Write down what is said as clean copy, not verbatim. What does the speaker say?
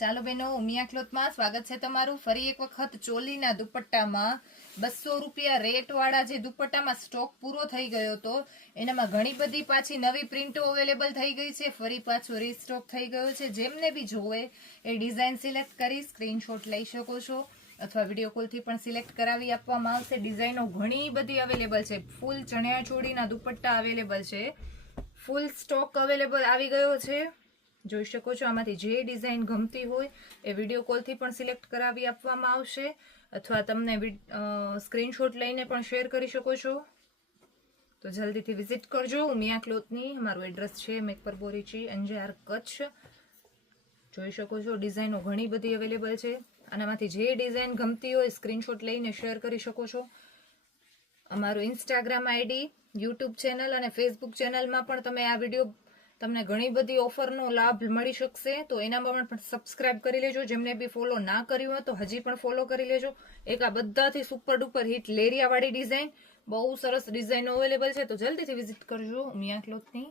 ચાલો બહેનો, ઉમિયા ક્લોથમાં સ્વાગત છે તમારું ફરી એક વખત. ચોલીના દુપટ્ટામાં 200 રૂપિયા રેટ વાળા જે દુપટ્ટામાં સ્ટોક પૂરો થઈ ગયો હતો, એનામાં ઘણી બધી પાછી નવી પ્રિન્ટો અવેલેબલ થઈ ગઈ છે. ફરી પાછો રીસ્ટોક થઈ ગયો છે. જેમને બી જોવે એ ડિઝાઇન સિલેક્ટ કરી સ્ક્રીનશોટ લઈ શકો છો, અથવા વિડીયો કોલથી પણ સિલેક્ટ કરાવી આપવામાં આવશે. ડિઝાઇનો ઘણી બધી અવેલેબલ છે. ફૂલ ચણિયા ચોળીના દુપટ્ટા અવેલેબલ છે. ફૂલ સ્ટોક અવેલેબલ આવી ગયો છે. જોઈ શકો છો. આમાંથી જે ડિઝાઇન ગમતી હોય એ વિડીયો કોલથી પણ સિલેક્ટ કરાવી આપવામાં આવશે, અથવા તમને સ્ક્રીનશોટ લઈને પણ શેર કરી શકો છો. તો જલ્દીથી વિઝિટ કરજો ઉમિયા ક્લોથની. અમારું એડ્રેસ છે મેકપર બોરીચી, અંજાર, કચ્છ. જોઈ શકો છો ડિઝાઇનો ઘણી બધી અવેલેબલ છે. આનામાંથી જે ડિઝાઇન ગમતી હોય સ્ક્રીનશોટ લઈને શેર કરી શકો છો. અમારું ઇન્સ્ટાગ્રામ આઈડી, યુટ્યુબ ચેનલ અને ફેસબુક ચેનલમાં પણ તમે આ વિડીયો તમને ઘણી બધી ઓફરનો લાભ મળી શકશે. તો એનામાં પણ સબસ્ક્રાઇબ કરી લેજો. જેમને બી ફોલો ના કર્યું હોય તો હજી પણ ફોલો કરી લેજો. એક આ બધાથી સુપર ડુપર હિટ લેરિયા વાળી ડિઝાઇન, બહુ સરસ ડિઝાઇનો અવેલેબલ છે. તો જલ્દીથી વિઝિટ કરજો ઉમિયા ક્લોથની.